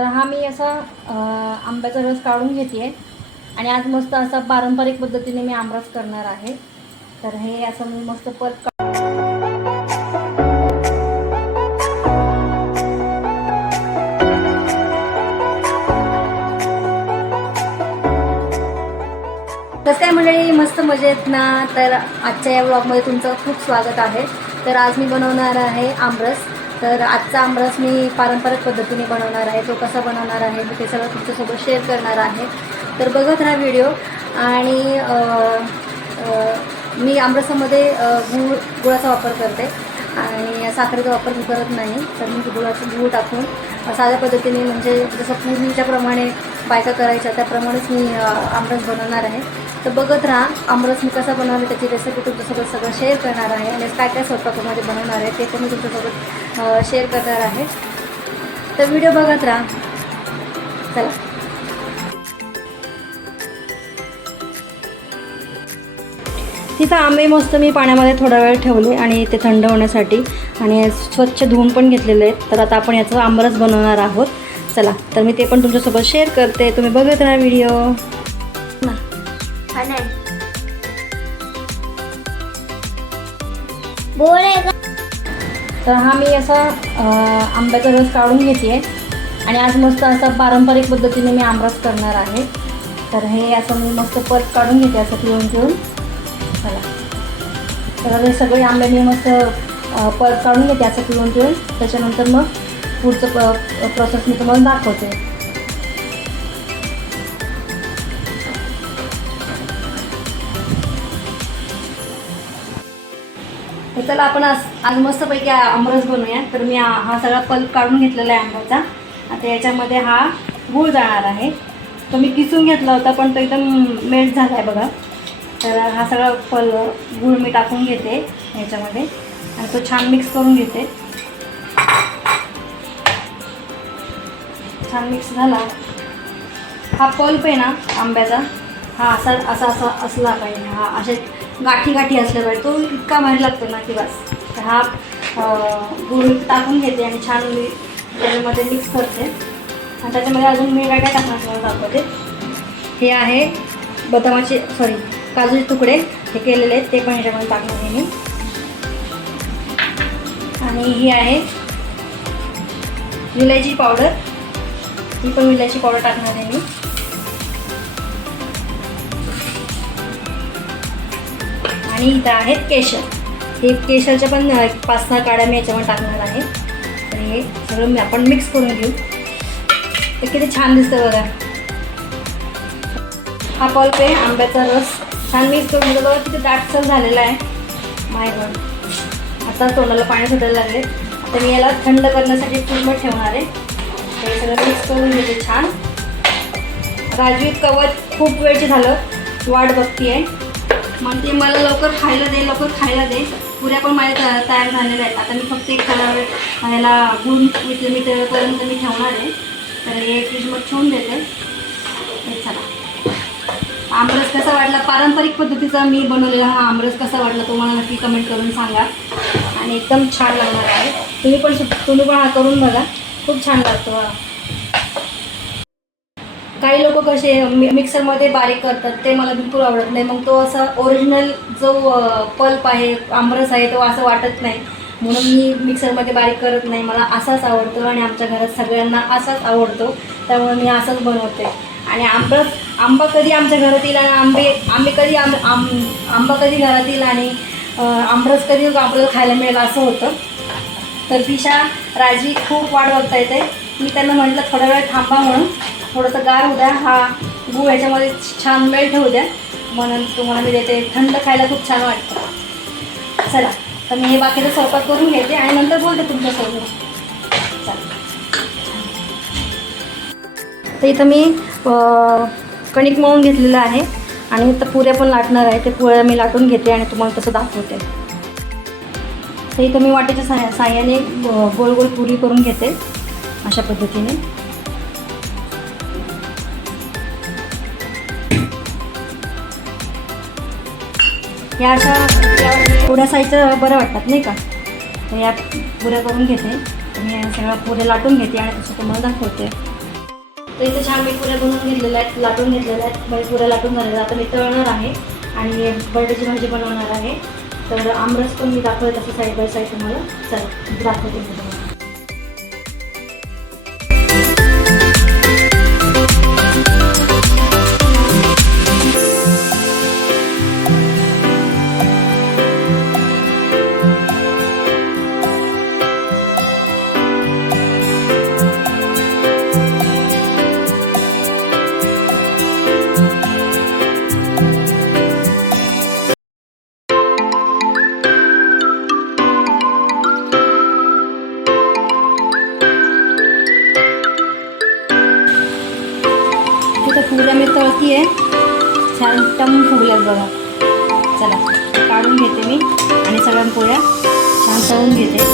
तर हा मी असा आंब्याचा रस काढून घेते आहे आणि आज मस्त असा पारंपरिक पद्धतीने मी आमरस करणार आहे। तर हे असं मी मस्त पल्प कसं काय मंडळी, मस्त मजेत ना। तर आजच्या या व्लॉगमध्ये तुमचं खूप स्वागत आहे। तर आज मी बनवणार आहे आमरस। तर आजचा आमरस मी पारंपरिक पद्धतीने बनवणार आहे। तो कसा बनवणार आहे मी ते सगळं तुमच्यासोबत शेअर करणार आहे। तर बघत राहा व्हिडिओ। आणि मी आमरसामध्ये गुळाचा वापर करते आणि साखरेचा वापर मी करत नाही। तर मी गूळ टाकून साध्या पद्धतीने, म्हणजे जसं पूर्वीच्या प्रमाणे बायका करायच्या त्याप्रमाणेच मी आमरस बनवणार आहे। तर बघत राहा आमरस मी कसा बनवला, त्याची रेसिपी तुमच्यासोबत सगळं शेअर करणार आहे आणि काय काय स्वयंपाकामध्ये बनवणार आहे ते पण मी तुमच्यासोबत शेअर करणार आहे। तर व्हिडिओ बघत राहा, चला। तिथं आंबे मस्त मी पाण्यामध्ये थोडा वेळ ठेवले आणि ते थंड होण्यासाठी, आणि स्वच्छ धुवून पण घेतलेले आहेत। तर आता आपण याचं आमरस बनवणार आहोत। चला, तर मी ते पण तुमच्यासोबत शेअर करते, तुम्ही बघत राहा व्हिडिओ। तर हा मी असा आंब्याचा रस काढून घेते आहे आणि आज मस्त असा पारंपरिक पद्धतीने मी आमरस करणार आहे। तर हे असं मी मस्त पल्प काढून घेते, असं पिळून। चला, तर हे सगळे आंबे मी मस्त पल्प काढून घेते असं पिळून। त्याच्यानंतर मग पुढचं प्रोसेस मी तुम्हाला दाखवते। तर चला आपण आज मस्तपैकी आमरस बनवूया। तर मी हा सगळा पल्प काढून घेतलेला आहे आंब्याचा। आता याच्यामध्ये हा गूळ जाणार आहे। तो मी किसून घेतला होता पण तो एकदम मेल्ट झाला आहे बघा। तर हा सगळा गूळ मी टाकून घेते याच्यामध्ये आणि तो छान मिक्स करून घेते। छान मिक्स झाला। हा पल्प आहे ना आंब्याचा, हा असा असला पाहिजे। हा असे गाठी असल्या पाहिजे, तो इतका भारी लागतो ना की बस। तर हा गूळ टाकून घेते आणि छान मी त्याच्यामध्ये मिक्स करते आणि त्याच्यामध्ये अजून मी काय टाकणार तुम्हाला दाखवते। हे आहे काजूचे तुकडे हे केलेले आहेत, ते पण ह्याच्यामध्ये टाकणार आहे मी। आणि ही आहे विलायची पावडर, ही पण विलायची पावडर टाकणार आहे मी। आणि इथं आहेत केशर, हे केशरच्या पण 5-6 काड्या मी याच्यामध्ये टाकणार आहे। तर हे सगळं आपण मिक्स करून घेऊ। तर किती छान दिसतं बघा। हा पल्प आहे आंब्याचा रस, छान मिक्स करून घेतो बघा, किती दाटसर झालेला आहे। माय गॉड, आता तोंडाला पाणी सुटायला लागले। आता मी याला थंड करण्यासाठी पूर्ण ठेवणार आहे। हे सगळं मिक्स करून घेते छान। राजवी कवच खूप वेळची झालं वाट बघती आहे, म्हणते मला लवकर खायला दे। पुऱ्या पण माझ्या तयार झालेल्या आहेत। आता मी फक्त एक थोडा वेळ याला गूळ मिळेपर्यंत मी ठेवणार आहे। तर हे फ्रीजमध्ये ठेवून देते। चला, आमरस कसा वाटला, पारंपरिक पद्धतीचा मी बनवलेला हा आमरस कसा वाटला तुम्हाला नक्की कमेंट करून सांगा। आणि एकदम छान लागणार आहे। तुम्ही पण हा करून बघा, खूप छान लागतो। काही लोक कसे मिक्सरमध्ये बारीक करतात, ते मला बिलकुल आवडत नाही। मग तो असा ओरिजिनल जो पल्प आहे, आमरस आहे, तो असं वाटत नाही, म्हणून मी मिक्सरमध्ये बारीक करत नाही। मला असाच आवडतो आणि आमच्या घरात सगळ्यांना असाच आवडतो, त्यामुळे मी असंच बनवते। आणि आंबा कधी आमच्या घरात येईल आणि आंबा कधी घरात येईल आणि आमरस कधी आपल्याला खायला मिळेल असं होतं। तर दिशा राजी खूप वाट बघता येते। मी त्यांना म्हटलं थोडा वेळ थांबा, म्हणून थोडंसं गार होऊ द्या, हा गूळ याच्यामध्ये छान मेल्ट होऊ द्या, म्हणून तुम्हाला मी देते। थंड खायला खूप छान वाटतं। चला, तर मी हे बाकीचं स्वयंपाक करून घेते आणि नंतर बोलते तुमच्यासोबत। तर इथं मी कणिक मळून घेतलेलं आहे आणि इथं पुऱ्या पण लाटणार आहे। ते पुऱ्या मी लाटून घेते आणि तुम्हाला तसं दाखवते। तर इथं मी वाटेच्या साह्याने गोल गोल पुरी करून घेते अशा पद्धतीने। या अशा पुऱ्या साईजचं बरं वाटतात नाही का। तर या पुऱ्या करून घेते, मी सगळ्या पुऱ्या लाटून घेते आणि तसं तुम्हाला दाखवते। तर इथे छान मी पुऱ्या बनवून घेतलेल्या आहेत, लाटून घेतलेल्या आहेत. म्हणजे पुऱ्या लाटून झालेल्या. आता मी तळणार आहे आणि बटाट्याची भाजी बनवणार आहे. तर आमरस पण मी दाखवत असं साईड बाय साईड तुम्हाला. चला दाखवते मी तुम्हाला. तिथं पुऱ्या मी तळती आहे. छान टम फुगल्यात बघा. चला काढून घेते मी आणि सगळ्या पोळ्या छान तळून घेते.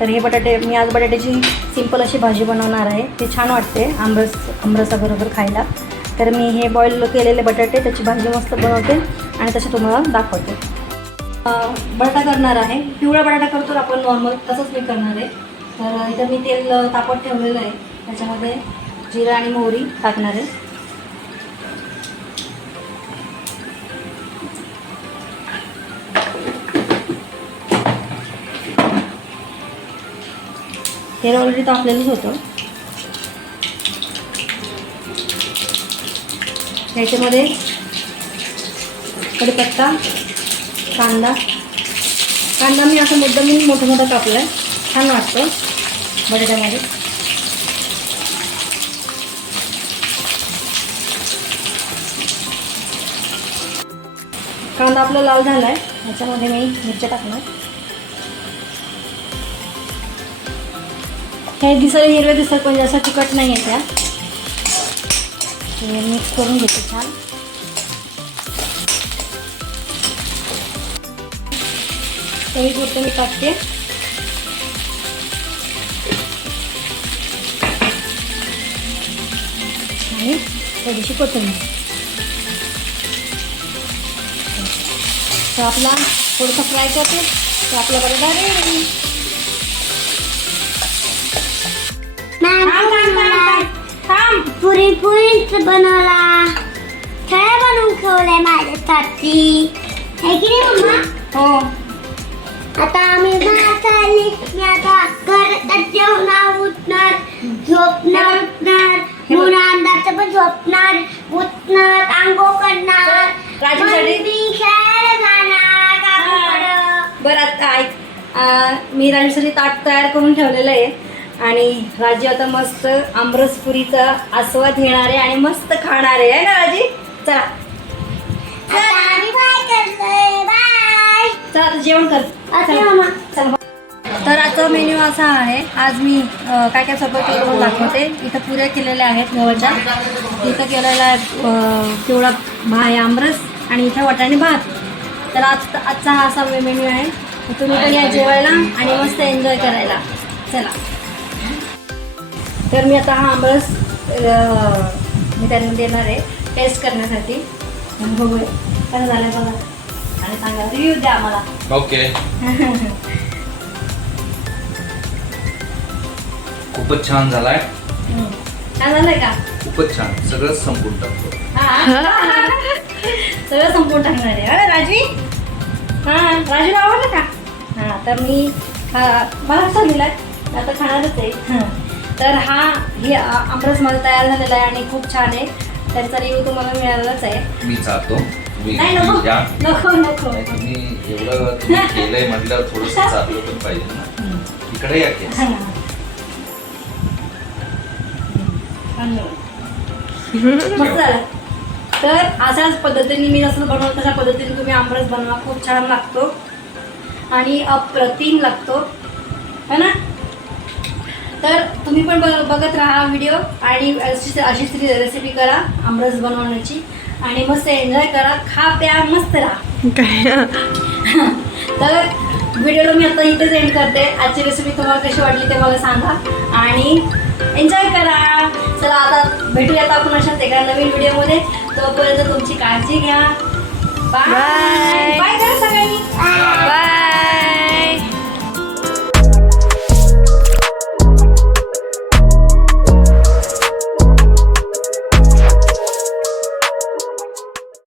तर हे बटाटे मी आज बटाट्याची सिंपल अशी भाजी बनवणार आहे. ते छान वाटते आमरसाबरोबर खायला. तर मी हे बॉईल केलेले बटाटे त्याची भाजी मस्त बनवते आणि तसे तुम्हाला दाखवते. बटाटा करणार आहे. पिवळा बटाटा करतो आपण नॉर्मल, तसंच मी करणार आहे. तर इथं मी तेल तापत ठेवलेलं आहे. त्याच्यामध्ये जिरा आणि मोहरी टाकणार आहे. तेल ऑलरेडी तापलेलंच होतं. त्याच्यामध्ये कढीपत्ता, कांदा मी असं मुद्दाम मोठं कापलं आहे. छान वाटतं बटाट्यामध्ये. कांदा आपला लाल झाला आहे. याच्यामध्ये मी मिरच्या टाकणार. हे दिसायला हिरवे दिसतात पण जास्त तिखट नाही आहे त्या. मिक्स करून घेते छान. चवीपुरतं मी टाकते. आणि थोडीशी कोथिंबीर. तर आपला थोडंसं फ्राय करते. तर आपला बटाटा रेडी. पुरीच बनवला. काय बनवून ठेवलंय माझ्यासाठी, आहे की नाही मम्मा? हो. आता आम्ही भात आली. मी आता घरात जेवणार, उठणार, झोपणार, उठणार, मुलं अंधारचं पण झोपणार, उठणार, आंघोळ करणार, राजूसाठी खेळायला जाणार काकूकडं. बरं आता ऐक, मी राजूसाठी ताट तयार करून ठेवलेलं आहे आणि राजी आता मस्त आमरसपुरीचा आस्वाद घेणार आहे आणि मस्त खाणार आहे ना राजी. चला आता आम्ही बाय करतोय. बाय. चला आता जेवण कर. चला. तर आजचा मेन्यू असा आहे. आज मी काय काय सगळं केलं दाखवते. इथं पुऱ्या केलेल्या आहेत गव्हाच्या. इथं केलेला आहे पिवळा आमरस आणि इथं वाटाणे भात. तर आजचा हा असा मेन्यू आहे. तुम्ही पण या जेवायला आणि मस्त एन्जॉय करायला. चला. तर मी आता हा आमरस मी त्यांना देणार आहे टेस्ट करण्यासाठी. बघूया कसं झालं बघा आणि सांगा, रिव्ह्यू द्या आम्हाला. ओके. खूपच छान झालाय. छान झालंय का? खूपच छान. सगळं संपून टाकतो. सगळं संपून टाकणार आहे. अरे राजी, हां राजूला आवडलं का? हां तर मी मला सांगितलं आता खाणारच आहे. तर हे आमरस मला तयार झालेला आहे आणि खूप छान आहे. त्याचा रिव्ह्यू तुम्हाला मिळालाच आहे. मी जातो. नाही नको नको. तुम्ही एवढं केलंय म्हटल्यावर थोडंसं चाललं पण पाहिजे ना. इकडे या की. मस्त झालं. तर अशाच पद्धतीने मी जसं बनवलं तशा पद्धतीने तुम्ही आमरस बनवा. खूप छान लागतो आणि अप्रतिम लागतो है ना. तर तुम्ही पण बघत राहा व्हिडिओ आणि अशीच रेसिपी करा आमरस बनवण्याची आणि मस्त एन्जॉय करा, खा प्या मस्त राहा. काय तर व्हिडिओला मी आता इथेच एंड करते. आजची रेसिपी तुम्हाला कशी वाटली ते मला सांगा आणि एन्जॉय करा. चला आता भेटूयात आपण अशाच एका नवीन व्हिडिओमध्ये. तोपर्यंत तुमची काळजी घ्या. Bye Bye. बाय करा सगळ्यांनी. बाय.